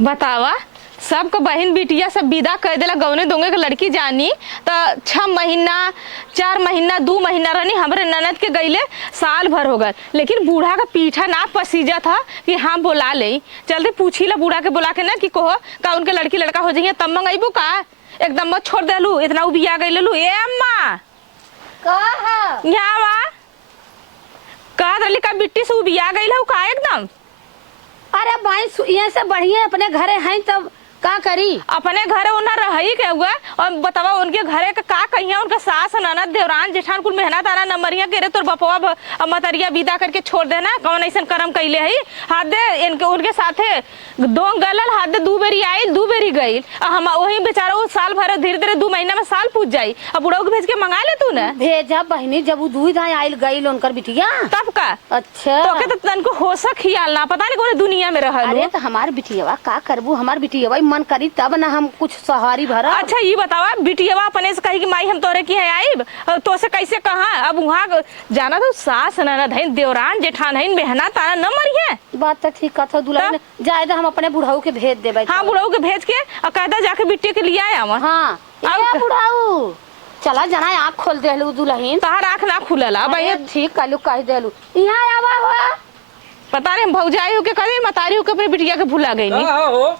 बतावा सबको बहन बिटिया सब विदा कर देला गौने दोंगे के लड़की जानी तो 6 महीना 4 महीना 2 महीना रहनी हमरे ननद के गईले साल भर हो गए लेकिन बूढ़ा का पीठा ना पसीजा था कि हाँ बुला ले जल्दी पूछी ला बूढ़ा के बुला के ना कि कहो का उनके लड़की लड़का हो जाइए तब मंगाइबू का एकदम मत छोड़ देलू इतना उबिया गई लू ए अम्मा यहाँ कहा रही का बिट्टी से उबिया गई हो का एकदम। अरे भाई यहाँ से बढ़िया अपने घरे हैं तब का करी अपने घरे उन्हें रही के हुआ और बतावा उनके घरे का कहिया उनका सास ननद देवरान जेठान कुल मेहनत आना नंबरिया के रे तोर बपवा मतरिया विदा करके छोड़ देना कौन ऐसा कर्म कैले है हाथ दे इनके उनके साथे दो गलल हाथ दे 2 बेरी आई 2 बेरी गई हम वही बेचारा वो साल भर धीरे धीरे 2 महीना में साल पूछ जाई अब बुढ़ऊ के भेज के मंगा ले तू ना भेजा बहनी जब वो दूध आयल गई उनकर बिटिया तब का अच्छा तो के तो तनको होश खियाल ना पता नहीं कौन दुनिया में रहल। अरे तो हमार बिटिया का करबू हमार बिटिया मन करी तब ना हम कुछ सहारी भरा। अच्छा ये बतावा बिटिया अपने से कही कि माई हम तोरे की है आई तो से कैसे कहा अब वहाँ जाना तो सास ननद है देवरान जेठान है मेहनत तारा न मरिए बात तो ठीक कथा दुल्हन जायदा हम अपने बुढ़ाऊ के भेज देबे। हाँ बुढ़ाऊ के भेज के और कहता जाके बिटिया के लिए आया वहाँ। हाँ बुढ़ाऊ चला जना आँख खोल देलू दुल्हन तहार आँख ना खुलला भाई ठीक कहलू कह देलू यहाँ आवा हुआ पता नहीं भौजाई हो के कभी मतारी हो के अपने बिटिया के भुला गई नहीं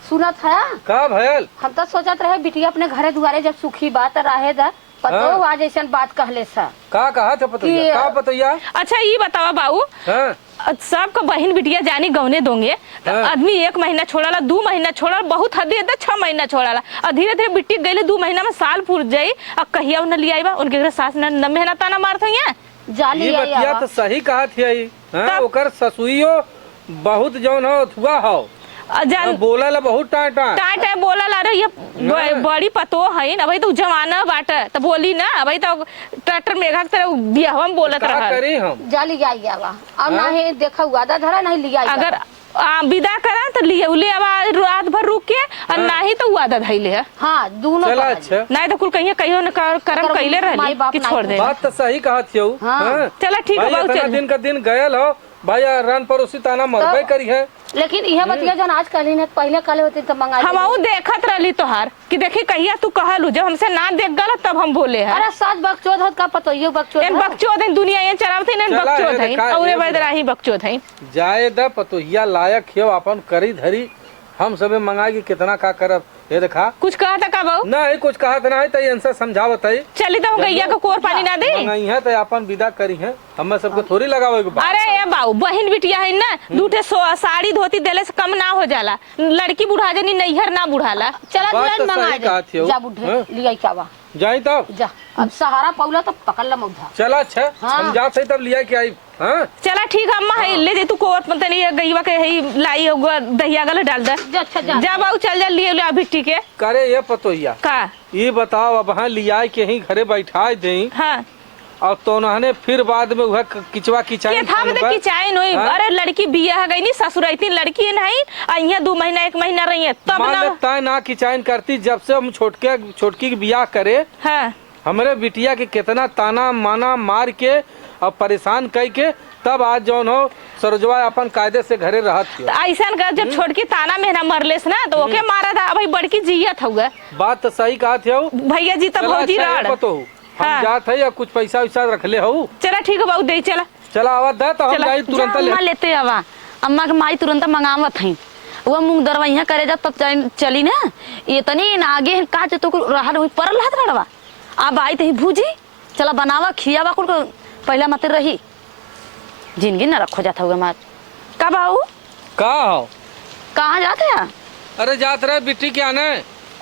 सुनत है का भयल हम तो सोचत रहे बिटिया अपने घरे दुआरे जब सुखी बात रहे दा पतो आज ऐसा बात कहले सा का कहा था पतैया का पतैया। अच्छा ये बतावा बाबू सबको बहन बिटिया जानी गौने दोंगे आदमी 1 महीना छोड़ाला 2 महीना छोड़ा बहुत हद 6 महीना छोड़ाला और धीरे धीरे बिट्टी गई 2 महीना में साल पूर जाई और कहिया उन्हें लिया बा उनके घर सास न मेहनत ना मारत है जाली बतिया तो सही कहा थी ओकर ससुइयो बहुत जौन हो थुआ हो बोला बहुत टाटा बोला अरे ये बड़ी पतो है ना भाई तो जमाना बाट तो बोली ना भाई तो ट्रैक्टर मेघा की तरह बियाह में बोलत रहा करी हम जाली गया अब नहीं देखा हुआ धरा नहीं लिया अगर विदा करा तो लिए रात भर रुक के और नहीं तो वादा धैले है। हाँ दोनों अच्छा नहीं तो कुल कहीं कहियो न कर्म कैले रहे कि छोड़ दे बात तो सही कहा थी। चला ठीक है बहुत दिन का दिन गयल हो भाई रन पर उसी ताना मरबे करी है लेकिन यह बतिया जन आज कल ने पहले कल होती तो मंगा हम देखत रही तोहार कि देखी कहिया तू कहलू जब हमसे ना देख गल तब हम बोले है। अरे सच बकचोद होत का पतो ये बकचोद इन बकचोद है दुनिया ये चरावती ने बकचोद है और बदरा ही बकचोद है जाए द पतोहिया लायक है अपन करी धरी हम सबे मंगाई कितना का करब ये देखा कुछ कहा था का बाबू नहीं कुछ कहा था ना तो इनसे समझावत है चली तो गैया को कोर पानी ना दे नहीं है तो अपन विदा करी है हम सबको थोड़ी लगावे के। अरे ये बाबू बहन बिटिया है ना दूठे साड़ी धोती देले से कम ना हो जाला लड़की बुढ़ा जनी नैहर ना बुढ़ाला चला दुल्हन मंगा जा बुढ़े लिया क्या जाई तब जा अब सहारा पौला तो पकड़ ला मौधा चला अच्छा समझा सही तब लिया के आई। हाँ चला ठीक अम्मा है ले जे तू कोट पता नहीं गईवा के है लाई होगा दहिया गले डाल दे जा बाबू चल जा लिए ले बिट्टी के करे ये पतोहिया का ये बताओ अब हाँ लिया के ही घरे बैठा दे। हाँ और तो उन्होंने फिर बाद में वह किचवा किचाई किचाई नहीं। अरे लड़की बिया गई नहीं ससुर लड़की नहीं यहाँ 2 महीना 1 महीना रही है तब ना किचाइन करती जब से हम छोटकी की बियाह करे। हाँ हमारे बिटिया के कितना ताना माना मार के और परेशान कई के तब आज जौन हो सरोजवा अपन कायदे से घरे रहा ऐसा जब छोटकी ताना में मरलेस ना तो ओके मारा था भाई बड़की जियत हुआ बात तो सही कहा थे भैया जी तब भौजी हम जात है या कुछ पैसा वैसा रख ले हो। चला ठीक है बाबू दे चला आवाज दे तो हम जाई तुरंत लेते आवा अम्मा के माई तुरंत मंगावत है वो मुंह दरवाइया करे जा तब चली ना ये तनी आगे का तो रहा परल हाथ रड़वा अब आई तही भूजी चला बनावा खियावा कुल पहला मत रही जिंदगी न रखो जाता हुआ मार का बाबू कहाँ जाते हैं। अरे जात रहे बिट्टी क्या ने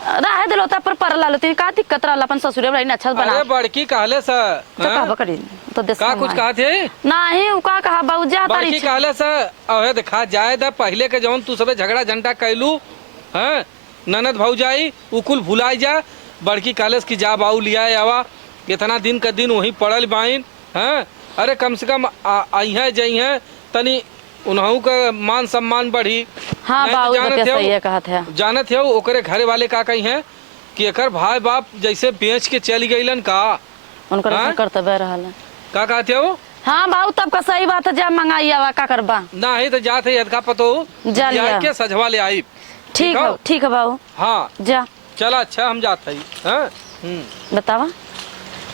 रहे दिलोता पर परला लेती का दिक्कत रहा अपन ससुरे बड़ी अच्छा बना। अरे बड़की कहले सा तो कहबा करी तो देश का कुछ कहा थे नहीं उ का कहा बाबू जा तारी बड़की कहले सा ओहे देखा जाए दा पहले के जौन तू सबे झगड़ा झंडा कैलू हैं ननद भौजाई उकुल भुलाई जा बड़की कहले की जा बाऊ लिया आवा इतना दिन का दिन वही पड़ल बाइन हैं। अरे कम से कम आई है जई है तनी उन्हों का मान सम्मान बढ़ी। हाँ बाबू तो सही है कहत है जानत है ओकरे घरे वाले का कही है कि एकर भाई बाप जैसे बेच के चली गईलन का उनकर कर्तव्य रहल का कहते हो हाँ बाबू तब का सही बात है, जब मंगाई आवा का करबा। ना ही तो जात है यदका पतो जा लिया। जाए के सजवा ले आई। ठीक है बाबू। हाँ जा चला अच्छा हम जाते ही। हाँ बतावा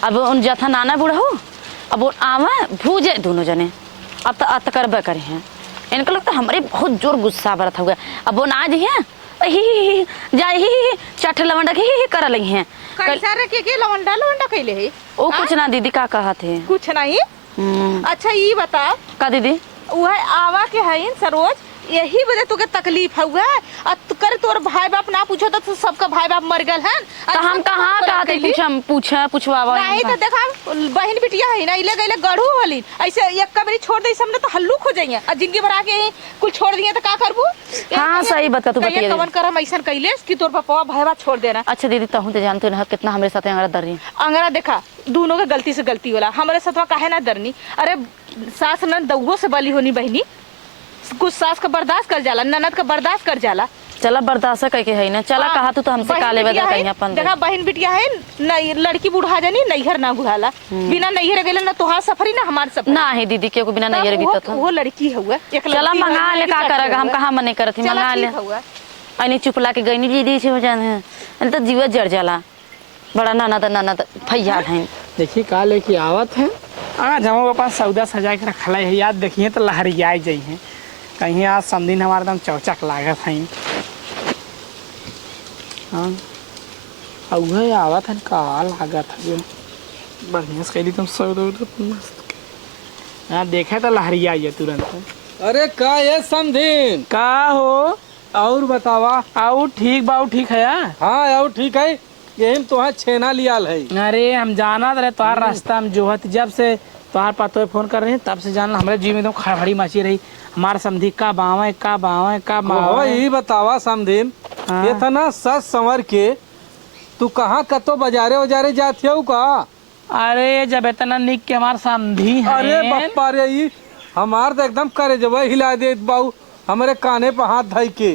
अब उन जथा नाना बूढ़ा हो, अब वो आवा भूजे दोनों जने अत करबे करे हैं। इनका लगता हमारे बहुत जोर गुस्सा बरत हुआ। अब वो ना जी है जा चट लवंडा ही कर लगी हैं। कैसा रे के लवंडा लवंडा कैले है? ओ कुछ ना दीदी का कहा थे। कुछ नहीं। अच्छा ये बता का दीदी वह आवा के है सरोज यही वजह तुके तकलीफ हुआ कर तोर भाई बाप ना पूछो तो सबका भाई बाप मर गए हैं। तो हम कहाँ कहते पूछवा नहीं तो देखा बहन बिटिया है ना इले गईले गढ़ू वाली ऐसे एक कबरी छोड़ दे हमने तो हल्लुक हो जाइए और जिंदगी भर आके कुल छोड़ दिए तो का करबू? हाँ सही बता तू बतिया कवन करम ऐसा कैले कि तोर पापा भाई बाप छोड़ देना। अच्छा दीदी तहु तो जानते हो कितना हमारे साथ अंगरा दर रही अंगरा देखा दोनों के गलती से गलती होला हमारे साथ काहे ना डरनी। अरे सास न दउगो से बली होनी बहनी कुछ सास का बर्दाश्त कर जाला ननद का बर्दाश्त कर जाला। चला बर्दाश्त करके है ना चला कहा तू तो हमसे काले बदल कहीं अपन देखा बहन बिटिया है नहीं लड़की बुढ़ा जानी नैहर ना बुढ़ाला बिना नैहर गेले ना तोहार सफरी ना हमार सफरी ना है दीदी के को बिना नैहर बीतत वो लड़की हुआ चला मंगा ले का करेगा हम कहां मने करत मंगा ले अनी चुपला के गईनी दीदी से हो जाने तो जीव जड़ जाला बड़ा नाना भैया है। देखिए का लेके आवत है आज हम पास सौदा सजा के रखल है याद देखिए तो लहरिया जाइ है कहीं आज समदिन हमारे एकदम चौचक लागत है। हाँ वही आवत है का लागत है बढ़िया से कैली तुम सौदा मस्त यहाँ देखे तो लहरिया है तुरंत। अरे का ये समझीन का हो और बतावा। आओ ठीक बाऊ ठीक है यार। हाँ और ठीक है यही तुहार छेना लियाल है। अरे हम जाना रहे तुम्हार रास्ता में जो है जब से तुम्हार पातो फोन कर रहे हैं तब से जाना हमारे जीव में एकदम खड़बड़ी मची रही हमारे समझी का बावे यही बतावा समझीन हाँ। इतना सच संवर के तू कहाँ कतो बाजारे वजारे जाती हो का? अरे जब इतना निक के हमारे समझी है। अरे बप्पा रे ई हमार तो एकदम करे जब हिला दे बाऊ हमारे काने पे हाथ धई के।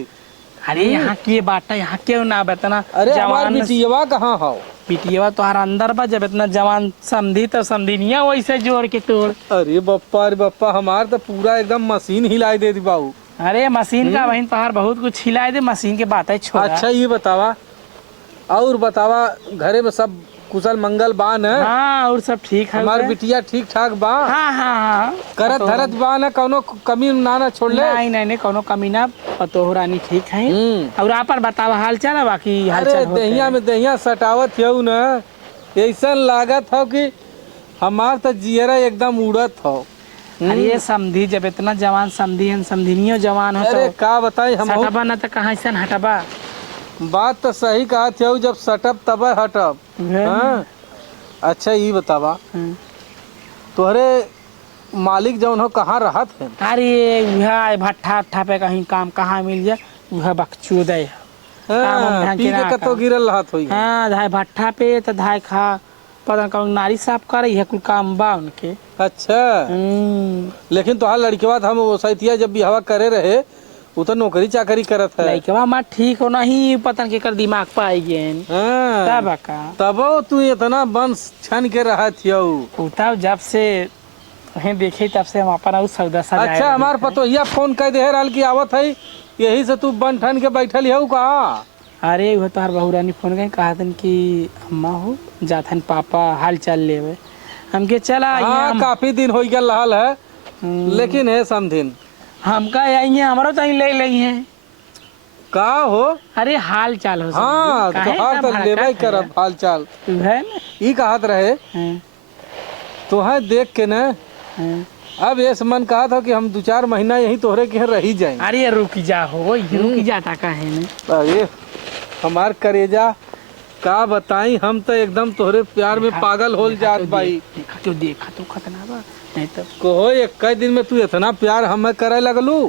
अरे यहाँ की बात यहाँ क्यों ना बेतना अरे हमार बिटियवा कहाँ हो? बिटियवा तो अंदर बा जब इतना जवान समझी तो समझिनिया वैसे जोड़ के तोड़। अरे बप्पा हमार तो पूरा एकदम मशीन हिलाई दे दी बाऊ। अरे मशीन का बहन तोहार बहुत कुछ हिलाए दे मशीन के बात है छोड़ा। अच्छा ये बतावा और बतावा घरे में सब कुशल मंगल बा न? हाँ और सब ठीक है हमार बिटिया ठीक ठाक बा? हाँ करत धरत बा न कौनो कमी ना छोड़ ले? नहीं कोनो कमी ना पतो रानी ठीक है। और आप बतावा हाल चाल बाकी हाल अरे चाल दहिया में दहिया सटावत हो न ऐसा लागत हो कि हमार तो जियरा एकदम उड़त हो। अरे समझी जब इतना जवान समझी है समझिनियो जवान हो अरे तो का बताई हम हटबा ना तो कहाँ से हटबा। बात तो सही कहा थे जब सटब तब हटब। हाँ? अच्छा ये बतावा तोहरे मालिक जौन हो कहाँ रहत है? अरे वह भट्ठा अट्ठा पे कहीं काम कहाँ मिल जाए वह बकचोद है। पी के कतो गिरल रहत होई। हाँ धाय भट्ठा पे तो धाय खा पता कौन नारी साफ करे है कुल काम बा उनके। अच्छा लेकिन तोहार लड़केवा हम ओसैतिया जब बिहावा करे रहे वो तो नौकरी चाकरी करत है। लड़केवा हमार ठीक हो नहीं पता के कर दिमाग पे आई गए तब का तबो तू इतना बंस छन के रहत हो। तब जब से वहीं देखे तब से हम अपन सौदा सजाए। अच्छा हमार पतोहिया फोन कर दे रहल की आवत है यही से तू बन ठन के बैठल हो का? अरे वह तोहार बहुरानी फोन गए कहा था कि अम्मा हो जाथन पापा हाल चाल लेवे हमके चला। हाँ काफी दिन हो गया हाल है लेकिन है समझिन हमका आई है हमारा तो ले लगी है का हो? अरे हाल चाल हो। हाँ तो हाल तो लेवे करब हाल चाल है ना ई कहत रहे तो है देख के न अब ये मन कहा था कि हम 2-4 महीना यही तोहरे के रही जाए। अरे रुकी जा हो रुकी जाता का है ना। अरे हमार करेजा का बताई हम तो एकदम तोहरे प्यार में पागल हो जात भाई। देखा तो खतना बा नहीं तो कहो एक दिन में तू इतना प्यार हमें करे लगलू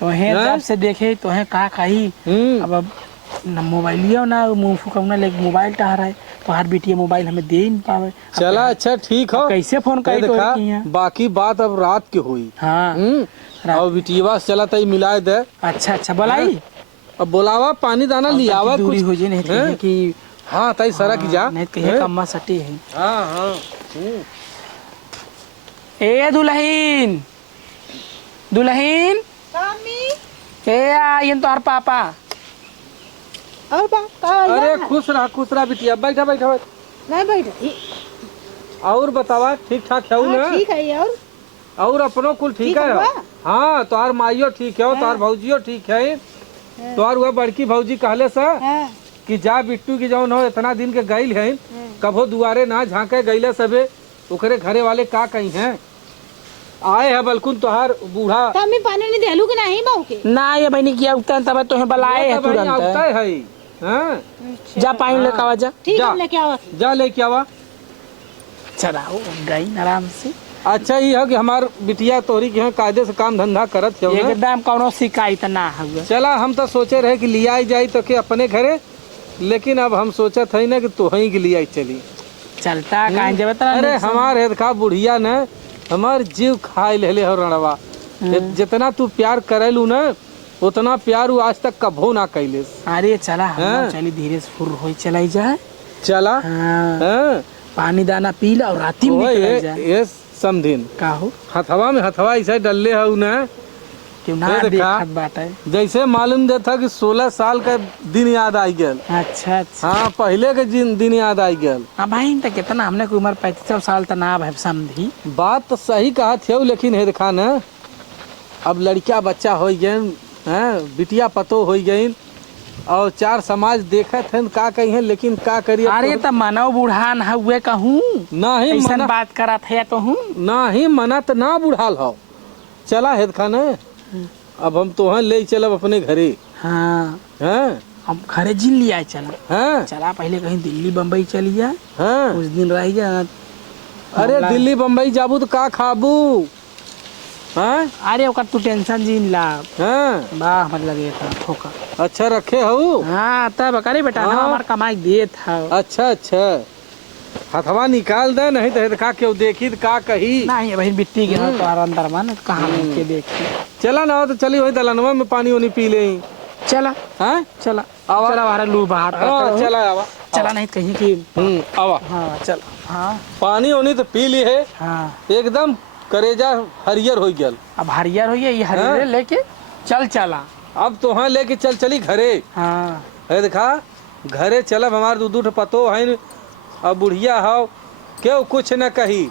तो है जब से देखे तो है का कही अब ना मोबाइलियो ना मुंह फुकौना ले मोबाइल टहरा है तो हर बेटिया मोबाइल हमें दे नहीं पावे। चला अच्छा ठीक हो कैसे फोन कर देखा बाकी बात अब रात की हुई। हाँ और बिटिया चला तई मिलाए दे। अच्छा बोलाई अब बोलावा पानी दाना लियावा दूरी हो जाए नहीं कि हाँ तई सरक जा नहीं कहे कम्मा सटी है। हाँ ए दुल्हन दुल्हन ए आयन तोहर पापा। और बा का अरे खुश रहा बिटिया, बैठा बैठा बैठ। नहीं बैठ और बतावा ठीक ठाक है ना? ठीक है। और अपनो कुल ठीक ठीक है? बा? हाँ तोहार माइयो ठीक है, तोहार भौजियो ठीक है। तोहार वह बड़की भौजी कहले सा हाँ कि जा बिट्टू की जौन हो इतना दिन के गईल है, कभो दुआरे ना झांके गईले सबे, ओकरे घरे वाले का कही हैं आए है बलकुन तोहार बूढ़ा। तो हमें पानी नहीं देलू कि नहीं बहू के? ना ये बहनी किया उगता तब तुम्हें बुलाए है आवता तुरंत। है हाँ? जा पानी लेके आवा जा। ठीक जा। है लेके आवा। जा लेके आवा। चलाओ गई आराम से। अच्छा ये है कि हमार बिटिया तोहरी के यहाँ कायदे से काम धंधा करत है ना? एकदम कौनो शिकायत ना हुआ। चला हम तो सोचे रहे कि लिया आई जाई तो के अपने घरे, लेकिन अब हम सोचत है ना कि तोहही के लिया चली। चलता कहीं जब तना अरे हमार हेदखा बुढ़िया न हमार जीव खाए ले हो रणवा। जितना तू प्यार करेलू न उतना प्यार आज तक कभो ना कैले। अरे चला हम चली धीरे से फुर होई चलाई जाए। चला हाँ। पानी दाना पी ला और राती में निकल जाए। ये समझिन का हो हथवा में हथवा ऐसे डल्ले है न क्यों ना ये देखा? देखत बाटे। जैसे मालूम देता कि 16 साल का दिन याद आई गल। अच्छा अच्छा। हाँ पहले के दिन याद आई गल। हाँ भाई तो कितना हमने की उम्र 35 साल तो ना भाई समझी। बात तो सही कहा थे, लेकिन हे देखा न अब लड़का बच्चा हो गए हैं, बिटिया पतो हो गई और चार समाज देखत हैं का कही है, लेकिन का करिए। अरे तो मानव बूढ़ा न हुए कहूँ नहीं ऐसा मना, बात करत है तो हूँ नहीं मना तो ना बुढ़ाल हो। चला हेद खाना अब हम तो वहाँ ले चलब अपने घरे। हाँ हैं हम घरे जिन लिया चला। हैं चला पहले कहीं दिल्ली बम्बई चली जाए हैं। कुछ दिन रह जा। अरे दिल्ली बम्बई जाबू तो का खाबू? हैं अरे ओकर तू टेंशन जिन ला। हैं वाह मत लगे था ठोका। अच्छा रखे हो? हाँ तब करे बेटा ना हाँ। हमार कमाई देत है। अच्छा अच्छा हथवा निकाल दे, नहीं तो देखा क्यों देखी तो का कही। नहीं भाई बिट्टी के तो अंदर मन कहाँ के देखी। चला ना हो तो चली वही दलनवा में पानी वानी पी ले। चला हैं चला आवा। चला बाहर लू बाहर हाँ चला आवा। चला नहीं कहीं की। आवा हाँ चल हाँ पानी वानी तो पी ली है, हाँ एकदम करेजा हरियर हो गया। अब हरियर हो ये हरियर लेके चल चला। अब तो हाँ लेके चली घरे। हाँ है देखा घरे चलब हमार दूध पतो है। अब बुढ़िया हो क्यों कुछ न कही,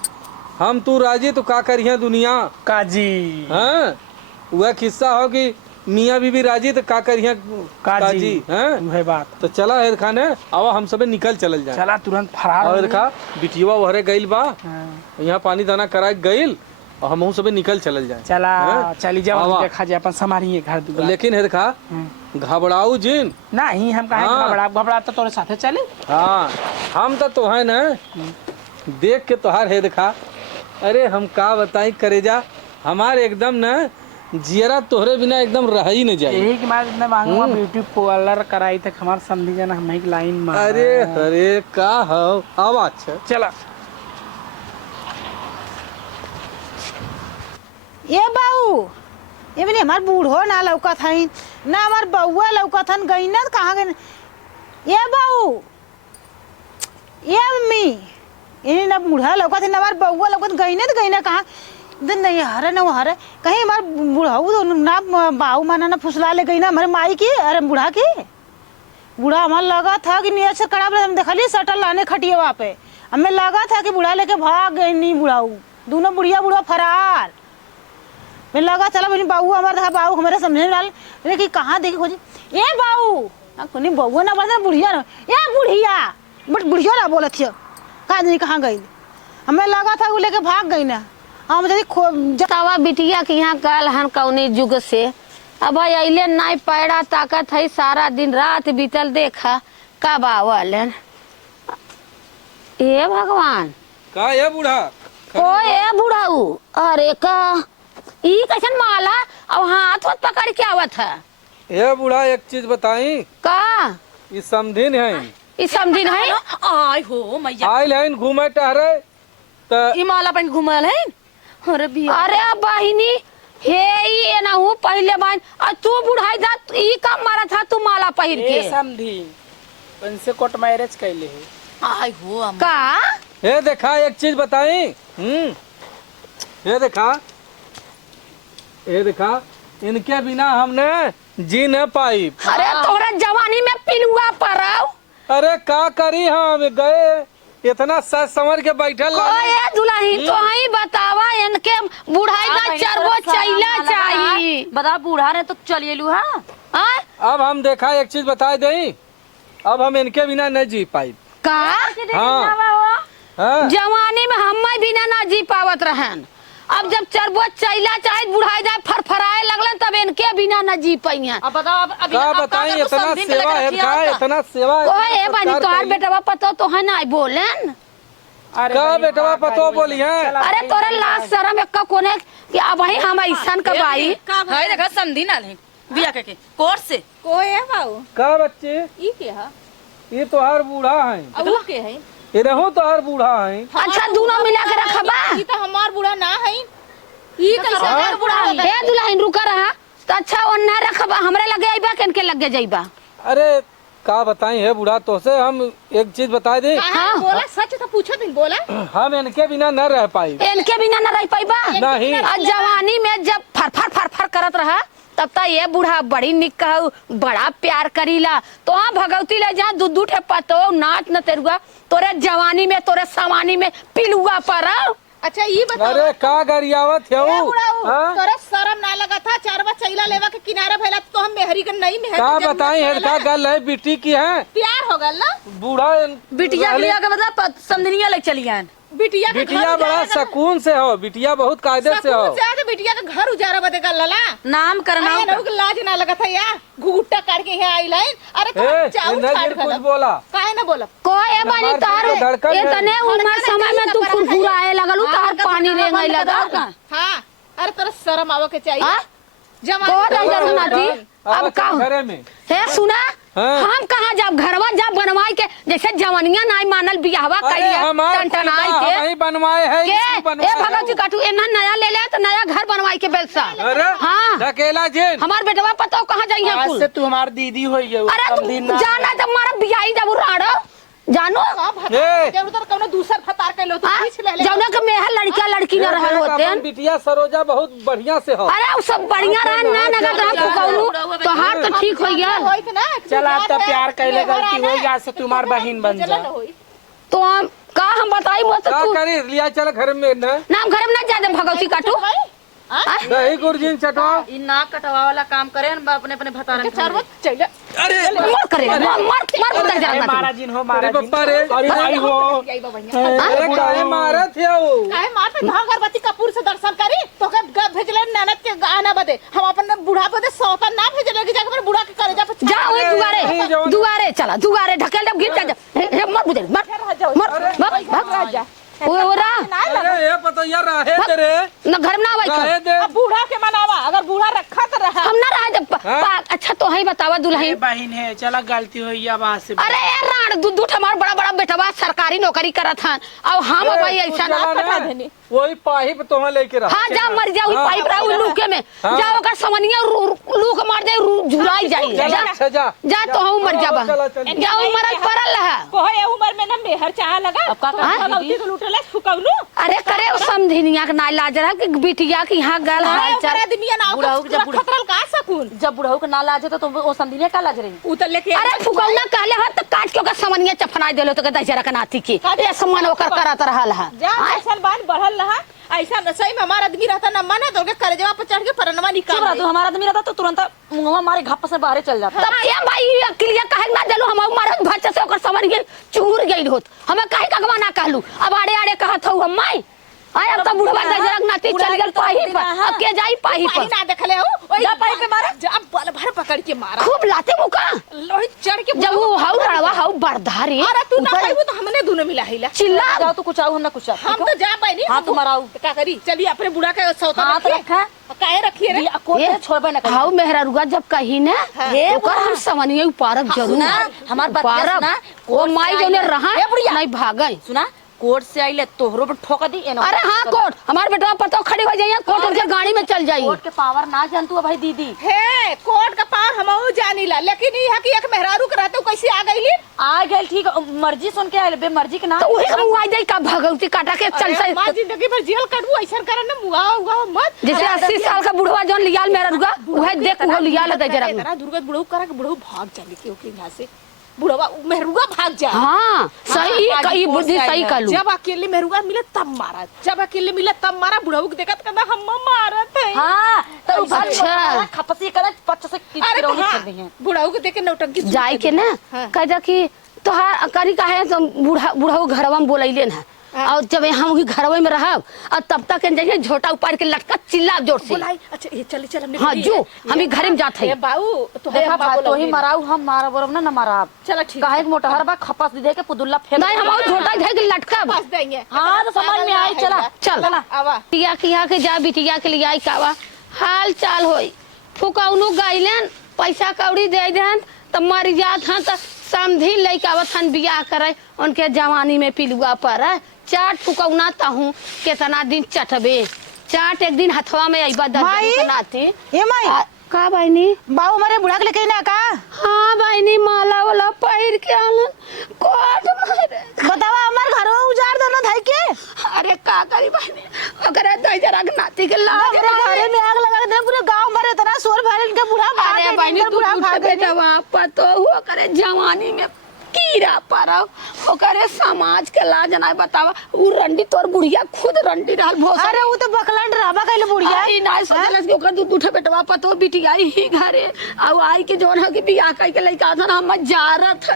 हम तू राजी तो का करिए दुनिया। काजी हाँ वह किस्सा हो कि मियाँ बीबी राजी तो का करिए काजी। हैं वह बात। तो चला है खाने आवा हम सबे निकल चल जाए। चला तुरंत फरार हो और गए। देखा बिटिया वहरे गईल बा, हाँ। यहाँ पानी दाना करा गईल और हम सबे निकल चल जाए। चला हाँ? चली जाओ आवा। देखा जाए अपन समारिए घर दुआर। लेकिन है देखा घबराऊ जिन। नहीं हम कहे हाँ। घबरा तो तोरे साथे चले। हाँ हम तो है न देख के तोहार है देखा। अरे हम का बताई करेजा हमार एकदम न जियरा तोहरे बिना एकदम रह ही न जाए। यही के बाद इतना मांगूंगा ब्यूटी पार्लर कराई तक हमार समझी जाना हम एक लाइन में। अरे अरे का हो आवाज अच्छा चला ये बहू ये मैंने हमार बूढ़ो ना लौकत हई ना हमार बउआ लौकत हन गई ना कहाँ गई। ये बहू ये मम्मी इन्हें ना बूढ़ा लौकत है ना हमार बउआ लौकत गई ना कहाँ दिन नहीं हरे ना वो हरे कहीं हमार बूढ़ाऊ तो ना बाऊ माना ना फुसला ले गई ना हमारे माई की। अरे बूढ़ा की बूढ़ा हमारा लगा था कि नीचे कड़ा हम देखली सटल लाने खटिए वहाँ पे हमें लगा था कि बूढ़ा लेके भाग गई नहीं बूढ़ाऊ दोनों बुढ़िया बूढ़ा फरार। मैं लगा चला बनी बाबू हमारा था बाबू हमारे समझने में डाल लेकिन कहाँ देखी खोजी ए बाबू नहीं बउआ ना बोलते बुढ़िया ना ए बुढ़िया बट बुढ़िया ना बोलत थी कहाँ नहीं कहाँ गई हमें लगा था वो लेके भाग गई ना। हम तवा बिटिया के यहाँ कल हन कौनी जुग से अब भाई अले नाई पैड़ा ताकत है सारा दिन रात बीतल देखा कब आवलन। ए भगवान का ये बूढ़ा ओ ए बुढ़ाऊ अरे का ई कैसन माला अब हाथ हाथ पकड़ के आवत है। ये बूढ़ा एक चीज बताई का ये समझिन है ई समझी नहीं आय हो मैया आयल है घूमे टहरे तो ई माला पहन घुमल है। अरे बिया अरे बहिनी हे ये ना हूँ पहले बहन और तू बुढ़ाई जा ई कब मारा था तू माला पहिर के ए समधी उनसे कोर्ट मैरिज कैले है। आय हो का ये देखा एक चीज बताई ये देखा इनके बिना हमने जी न पाई। अरे तोरा जवानी में पिलुआ पड़ाओ। अरे का करी हम गए इतना सच समझ के बैठल कोई दुल्हन तो ही बतावा इनके बुढ़ाई का चरबो चैला चाहिए। बता बूढ़ा ने तो चलिए लू हाँ हाँ? अब हम देखा एक चीज बता दें, अब हम इनके बिना नहीं जी पाई। का हाँ जवानी में हम बिना ना जी पावत रहन, अब जब चरबो चैला चाहे बुढ़ाई जाए फरफराए लगलन तब इनके बिना ना जी पाइया। अब बताओ अब का बताई इतना सेवा है का इतना सेवा कोई है बनी तोहार बेटवा पतो तो है ना बोलन। का बेटवा पतो बोली है। अरे तोरे लाज शरम एक कोने कि अब ही हम ऐसन का भाई है देखा समझी ना ले बिया के कोर्स से कोई है बाबू का बच्चे ई के है ये तोहार बूढ़ा है, अब वो के है ये रहू तोहार बूढ़ा है। अच्छा दोनों मिला के रखबा। ई तो हमार बूढ़ा ना है, ई कैसे हमार बूढ़ा है? ए दुल्हन रुका रहा तो अच्छा ओन्ना रखबा, हमरे लगे आइबा केनके लगे जाइबा। अरे का बताई है बूढ़ा तो से हम एक चीज बता दे, हाँ बोला सच तो पूछो तुम बोला हम इनके बिना न रह पाई। इनके बिना न रह पाइबा नहीं। और जवानी में जब फरफर फरफर करत रहा तब तक ये बूढ़ा बड़ी निक कहू बड़ा प्यार करीला तो हाँ भगवती ले जहाँ दूध ठे पतो नाच न तेरुआ तोरे जवानी में तोरे सवानी में पिलुआ पर। अच्छा ये बताओ अरे का गरियावत है ए वो बुढ़ाऊ, हाँ? तोरा शर्म ना लगा था चारवा चैला लेवा के किनारे भैला तो हम मेहरी के नहीं मेहर का के जब बताई है निकला, का गल है बेटी की है प्यार हो गल ना बूढ़ा बिटिया के लिए मतलब समझनिया लग चलिए बिटिया के बिटिया बड़ा सकून से हो, बिटिया बहुत कायदे से हो। से बिटिया के घर उजारा बदे गल लला नाम करना आए ना लाज ना लगा था या घुघुट्टा करके यहाँ आई लाइन। अरे तो ए, चाऊ इन्हें छाड़ गिर कुछ भला बोला काहे ना बोला कोई है बनी हमार तार दिल को धड़कन है। इतने उम्र समय में तू फुरफुराए लगलू तार पानी रेंगे लगा। हाँ अरे तोरा शर्म आवे के चाहिए हाँ? जवानी बहुत तो अंदर सुना थी अब अब का घरे में है सुना हाँ। हम कहाँ जब घरवा जब बनवाई के जैसे जवनिया नाई मानल बियाहवा अरे कइया हमार टनटनाई खुदा के हम ही बनवाए हैं के इसको ए बनवाए हैं। भगवती काटू एना नया ले ले तो नया घर बनवाई के बेलसा। अरे हाँ ढकेला जेन हमार बेटवा पता कहाँ जाइए आज कुल। से तू हमार दीदी हो गई अरे तू जाना जब हमारा बियाही जब राड़ो जानो ए। जरूर कौनो दूसर फतार के लो तो हाँ? पूछ ले ले जौना के मेहर लड़किया लड़की न रहल होते बिटिया सरोजा बहुत बढ़िया से हो। अरे वो सब बढ़िया रहा ना नगर रहा फुकौलू तो हार तो ठीक हो गया। होई थे ना चल आप तो प्यार कैले गलती हो गई, आज से तुम्हार बहन बन जा। तो हम का हम बताई मत का तू करी लिया चल घर में न नाम घर में ना जा दे भगवती काटू। दही गुरजीन चटवा इ नाक कटवा वाला काम करे न अपने अपने भतारन चारवा चैला मर करे मर मर उधर अरे जाना मारा जिन हो मारा अरे जिन। पप्पा रे अरे भाई हो यही बबैया अरे काहे मारत है वो काहे मारते भाग अगरबत्ती कपूर से दर्शन करी तो के भेजले ननद के गाना बदे हम अपन बूढ़ा बदे सौता ना भेजले कि जाके बूढ़ा के कलेजा पे जा ओए दुआरे दुआरे चला दुआरे ढकेल दे गिर जा हे मत बुझे मर भाग जा ओए ओरा अरे ये पता यार रहे तेरे न घर में ना आवे रहे दे अब बूढ़ा के मनावा अगर बूढ़ा रखा तो रहा हम ना रहा जब अच्छा तो है बतावा अरे दुल्हन। बहन है चला गलती हुई अब आज से। अरे यार राण दूध हमार बड़ा बड़ा बेटवा सरकारी नौकरी करत हन अब हम भाई ऐसा ना पटा देनी वही पाइप तो लेके रहा हाँ जा मर जा पाइप रहा लूके में जा ओकर समनिया लूक मार दे झुराई जाई जा जा तो हम मर जाबा जा मरल परल है कोहे उम्र में ना मेहर चाह लगा भगवती तो लूटले फुकौलू अरे करे समधिनिया के ना लाज रहा कि बिटिया के यहाँ गल हाल चार चाल आदमी ना बुढ़ाऊ के जब खतरल का सकून जब बुढ़ाऊ के ना लाजे तो वो समझिए का लाज रही उतर लेके अरे फुकौना कहले ह त काट के ओकर समनिया चफना देलो तो के दशहरा के नाती के ए सम्मान ओकर करत रहल है जा ऐसा बात बढ़ल रहा ऐसा न सही में हमारा आदमी रहता न मना तो के करजवा पर चढ़ के परनवा निकाल चुप रह तू हमारा आदमी रहता तो तुरंत मुंहवा मारे घप से बाहर चल जाता तब ये भाई अकेलिया काहे ना देलो हम मरद भच्चे से ओकर समनिया चूर गइल होत हमें काहे कगवा ना कहलू अब आड़े आड़े कहत हऊ हम माई आय अब त बुढ़वा दशहरा के नाती चल गेल पाही पर अब के जाई पाही पाही पर ना देखले हो जा पाही पे मारा जा बल भर पकड़ के मारा खूब लाते मुका लोही चढ़ के जब वो हाउ रड़वा हाउ बरधारी अरे तू ना पाइबू तो हमने दोनों मिला हिला चिल्ला जाओ तू कुछ आओ हम ना कुछ हम तो जा पाई नहीं हाँ तुम्हारा आओ क्या करी चलिए अपने बूढ़ा के सौता हाथ रखा काहे रखिए रे कोई छोड़बे ना हाउ मेहरारुआ जब कही ने ओकर हम समनिया पारब जरूर सुना हमार बात पारब सुना ओ माई जोने रहा ए बुढ़िया नहीं भागई सुना कोर्ट से आइले तोहरो पे ठोक दी एनो अरे हाँ कोर्ट हमारे बेटा पता खड़ी हो जाइए कोर्ट उनके गाड़ी में चल जाइए। कोर्ट के पावर ना जान तू भाई दीदी। हे कोर्ट का पार हमहू जानीला, लेकिन ई है कि एक मेहरारू के रहते कैसे आ गईली? आ गए ठीक मर्जी सुन के आइले बेमर्जी के ना तो वही हम आ जाए का भगवती काटा के चल अरे माँ जिंदगी भर जेल कटबू ऐसा करे ना मुआ हुआ मत। जैसे 80 साल का बुढ़वा जौन लियाल मेरा रुगा वह देख वो लियाल है जरा। इतना दुर्गत बुढ़ऊ करा के बुढ़ऊ भाग जाली क्योंकि यहाँ से बुढ़वा मेहरुआ भाग जा। हाँ सही कई बुद्धि सही कलू। जब अकेले मेहरुआ मिले तब मारा, जब अकेले मिले तब मारा। बुढ़ऊ के देखत कहता हम मारत है। हां तो अच्छा। खपसी करे 50 से किरोनी कर दी है। बुढ़ऊ के देख के नौटंकी जाए के ना कह कि तोहार करी का है तो बुढ़ऊ घरवा में बोलैले ना और जब हम ही घरवे में रहब और तब तक जाइए झोटा ऊपर के लटका चिल्ला जोर से। अच्छा ये चल चल हमने हाँ जो हम ही घर में जाते ए हैं। बाऊ तो तो ही मराऊ हम मारा बरम ना मारा। चलो ठीक काहे मोटा हर बा खपस दे के पुदुल्ला फेंक नहीं हम झोटा धर के लटका बस देंगे। हां तो समझ में आई चला चल आवा बिटिया के यहाँ के जा बिटिया के लिए आई कावा हाल चाल होई फुकौनो गइलन पैसा कौड़ी दे देहन तब मर जात हन त समझी लइकावत हन बियाह करे उनके जवानी में पिलुआ पर चाट फुकौना ताहू केतना दिन चटबे चाट एक दिन हथवा में अइबा 10 दिन के नाते। ए माई का बहनी बाऊ हमारे बुढ़ा के लेके ना का? हाँ बहनी माला वाला पहिर के आलन कोट मारे बतावा हमार घर उजाड़ देना धाई के। अरे का करी बहनी ओकरे दई जरा के नाती के लाज हमारे घरे में आग लगा दे पूरे गांव भरे इतना शोर भरे इनके बुढ़ा भाग अरे गए, बहनी इनकर तू बुढ़ा भाग गए। बेटा वहाँ तो हुआ करे जवानी में कीड़ा पड़ो ओकरे समाज के लाज ना बतावा उ रंडी तोर बुढ़िया खुद रंडी रहल भोस। अरे वो तो बकलन ड्रामा कइले बुढ़िया। आई ना सोचलस कि ओकर दूध उठे बेटवा पतो बिटिया ही घरे आउ आई के जोन है कि बियाह कई के लइका धन हम जारत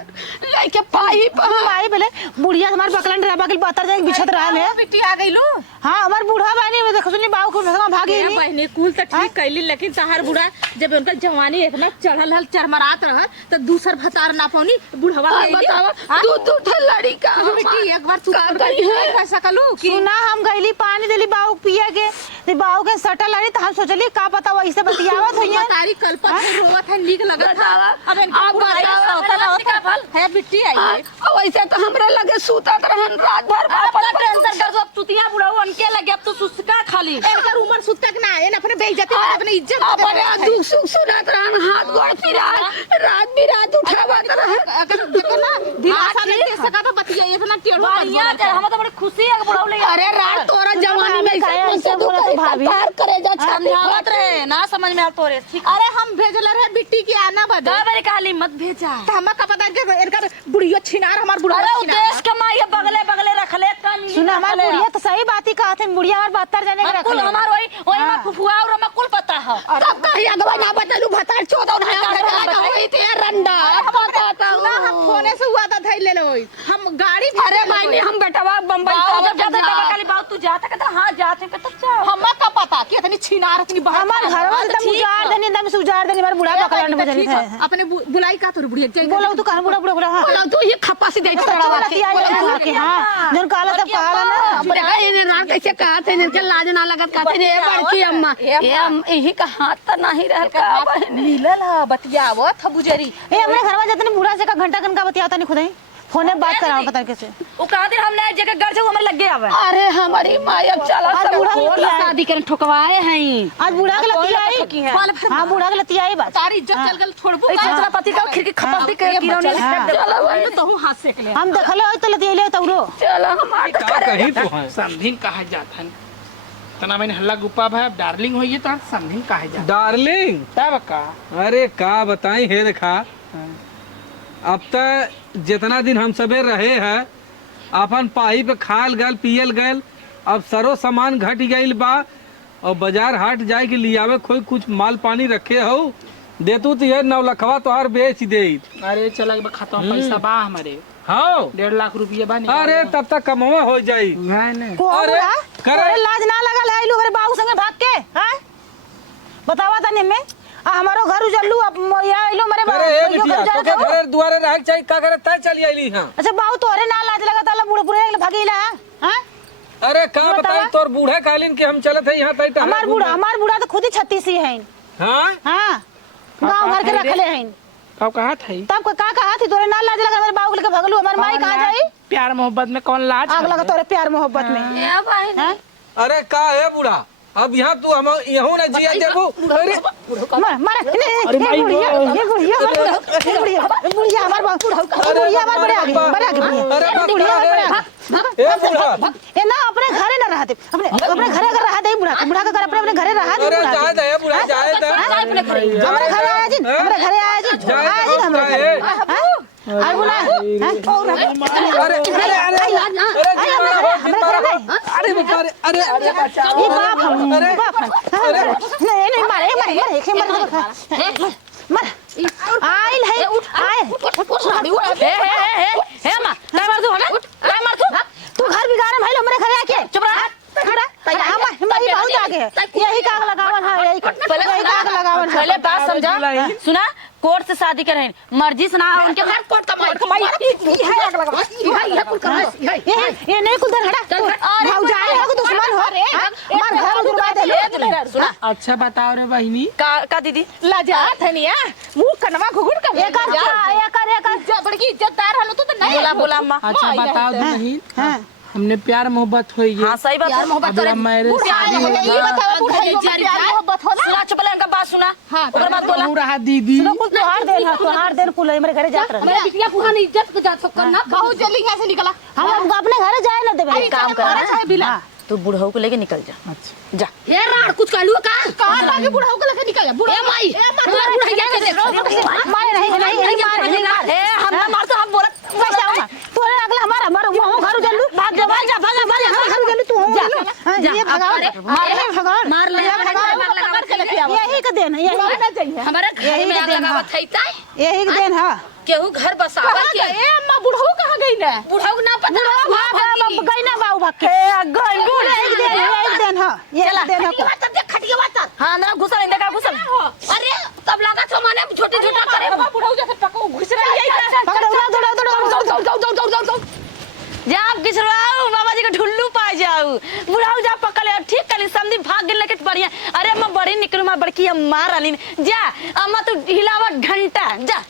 लइके पाई माई बोले बुढ़िया हमार बकलन ड्रामा के बतर जाए बिछत रहल है। बेटी आ गईलू। हां हमार बूढ़ा बानी में देखो सुनी बाऊ खूब भागी ए बहनी कुल त ठीक कैली, लेकिन तहार बुढ़ा जब उनका जवानी इतना चढ़ल हल चरमरात रहल त दूसर भतार ना पाउनी बुढ़वा बतावा दूध उठे लड़का बेटी एक बार तू का करी है कर सकलू कि सुना हम गईली पानी देली बाऊ पिए के ते बाऊ के सटल रही त हम सोचली का पता वैसे बतियावत होइए। तारी कल्पत है रोवत है नीक लगत बतावा। है। अब इनका अब बुढ़ाई बतावा। होता होता फल है बिट्टी आई वैसे तो हमरा लगे सूतत रहन रात भर अपना टेंशन कर सब तुतिया बुढ़ाऊ उनके लगे अब तो सुस्का खाली इनकर उम्र सुतक ना है अपने बेइज्जती और अपने इज्जत अपने दुख सुख सुनत रहन हाथ गोड़ फिरा रात बिरात उठावत रहन। अगर देखो ना दिलासा नहीं दे सका तो बतिया इतना टेढ़ो बढ़िया हम तो बड़ी खुशी है कि बुढ़ाऊ ले अरे रात तोरा जवानी में ऐसे बोलत भाभी प्यार करे जा समझावत रहे ना समझ में आ तोरे ठीक अरे हम भेजल रहे बिट्टी के आना बदे दा बारी कहली मत भेजा तो हम का पता कि इनकर बुढ़ियो छिनार हमार बुढ़ा अरे उ देश के माई बगले बगले रखले कानी सुना हमार बुढ़िया तो सही बात ही कहत है बुढ़िया हमार बत्तर जाने के कुल रखले। हमार वही में फुफुआ और हम कुल पता है तब कहीं अगवा ना बतलू भतार चोदौ ना होई ते रंडा पता सुना हम फोने से हुआ था धैल ले लो हम गाड़ी अरे मायने हम बेटवा बम्बई जब जाते कहली बात तू जाता कहता हां जाते कहता चल हम का पता कि इतनी छिनार इतनी बाहर हमार घर में एकदम उजाड़ देनी एकदम से उजाड़ देनी हमार बुढ़ा बकलन बजली है। अपने बुलाई का तोर बुढ़िया जाई बोलो तू कहां बुढ़ा बुढ़ा बुढ़ा हां बोला तू ये खप्पा से देख तड़वा के हां जन काला सब कहाला ना अपने इन्हें ना कैसे कहते हैं इनके लाज ना लगत कहते हैं ये बड़की अम्मा ये यही का हाथ तो नहीं रह का बहन मिलल ह बतियावत ह बुजरी ए हमरे घर में जतने बूढ़ा से का घंटा कन का बतियाता नहीं खुदे फोने बात कराओ पता कैसे। ओ कहा दे हम नए जगह घर से हमें लग गया अब अरे हमारी माँ अब चला आज सब बूढ़ा और लतिया है। शादी करन ठुकवाए हैं आज बूढ़ा के लतिया आई हां बूढ़ा के लतिया आई बात तारी इज्जत चल गल छोड़बू ऐसा तेरा पति का खिड़की खपस दी के गिरौनी फेंक दे चला भाई तो हूं हाथ सेक ले हम देखले होय तो लतिया ले तौरो चला हमारे का कहीं तो है समधिन कहा जात हन तना मैंने हल्ला गुप्पा भाई डार्लिंग होइए तो समधिन कहा जात डार्लिंग तब का अरे का बताई हे देखा अब तक जितना दिन हम सबे रहे हैं अपन पाही पे खाल गल पियल गल अब सरो सामान घट गईल बा और बाजार हाट जाए के लियावे कोई कुछ माल पानी रखे हो देतू तो ये 9 लखवा तोहार बेच दे। अरे चला के खाता पैसा बा हमारे हाँ 1.5 लाख रुपया बा अरे तब तक कमवा हो जाई। को अरे, बुढ़ा करे। तोरे लाज ना लगल है लो मेरे बाबू संगे भाग के हां बतावा तने में हमारो घर उजल्लू अब या लो मेरे अरे ए बिटिया तो के घर दुआरे रह के चाहिए का करे तय चली आईली हां। अच्छा बाबू तोरे ना लाज लगा ताला बूढ़े बूढ़े भागीला हां अरे का बताई तोर बूढ़ा कालीन के हम चलत है यहां तई हमार बूढ़ा तो खुद ही 36 ही है हां हां गांव घर के रखले हैं कब कहा था तब का कहा थी तोरे ना लाज लगा मेरे बाबू के भगलू हमार माई कहाँ जाई प्यार मोहब्बत में कौन लाज आग है? लगा तोरे प्यार मोहब्बत में हैं? अरे का है बूढ़ा अब यहाँ तू हम यहूँ ना जिया देबू अरे मार मार अरे माई ये बुढ़िया हमार बुढ़िया हमार बड़े आगे अरे बुढ़िया हमार बड़े आगे ए बूढ़ा ए ना अपने घरे ना रहते अपने घरे अगर रहा दे बुढ़ा का घर अपने घरे रहा दे अरे जाए दे बूढ़ा जाए दे हमारे घरे आया जी हमारे घरे आया जी हमारे घरे आई बुला और अरे अरे अरे अरे अरे ये बाप हम बाप नहीं नहीं मारे मारे एक मर आइल है आए हे मां काय मार तू तू घर बिगाड़े भाई हमरे घरे आके चुप रह हमारी बहुत आगे है यही काग लगावन है यही काग लगावन है पहले बात समझा सुना कोर्ट से शादी कर रहे मर्जी से ना उनके कोर्ट कमाई ये नहीं कुछ देर हटा भाव जाए हो दुश्मन हो मार घर जुड़वा दे सुना अच्छा बताओ रे बहिनी का दीदी लजा धनिया मुंह कनवा घुघुड़ कर एक बड़की इज्जतदार हलो तो नहीं बोला बोला अम्मा अच्छा बताओ तो बहिन हमने प्यार मोहब्बत हुई है हाँ सही बात है अब मैरिज शादी ये होगा बताओ बुढ़ाई प्यार मोहब्बत हो ना सुना चुप इनका बात सुना हाँ, ओकर बात बोला तू रहा दीदी कुछ तोहार देन कुल मेरे घरे जात रहे मेरा बिटिया पुहान इज्जत को जा सककर ना बहुत जल्दी यहाँ से निकला हम अपने घरे जाए ना देबे काम कर अच्छा है बिला तू बुढ़ऊ को लेके निकल जा अच्छा जा ये राड़ कुछ कहलू का कहां लागे बुढ़ाऊ को लेके निकल बुढ़ा माई हमार बुढ़ैया के दे मार नहीं मार ए हम ना मार तो हम बोला तोरे अगला हमारा मुंह घर जल्लू भाग जा घर जल्लू तू जा, ये भगवान मार ले यही का देन है यही ना जाइए हमारे घर में आग लगावत है ताई यही का देन है केहू घर बसावत कहां के गए अम्मा बुढ़ऊ कहां गई ना बुढ़ऊ ना पता गई ना बाबू भाग के एक दिन है ये दिन है खटिया बात हाँ ना घुसल इंदे का घुसल अरे तब लगा तो माने छोटे छोटे करे बुढ़ऊ जैसे पको घुस रही है पकड़ जा आप किसरवाओ बाबा जी का ठुल्लू पा जाऊ बुढ़ाऊ जा पकड़ ले ठीक कली समझी भाग गेल लेके बढ़िया अरे अम्मा बड़ी निकलू मां बड़की मार आली जा अम्मा तू हिलावा घंटा जा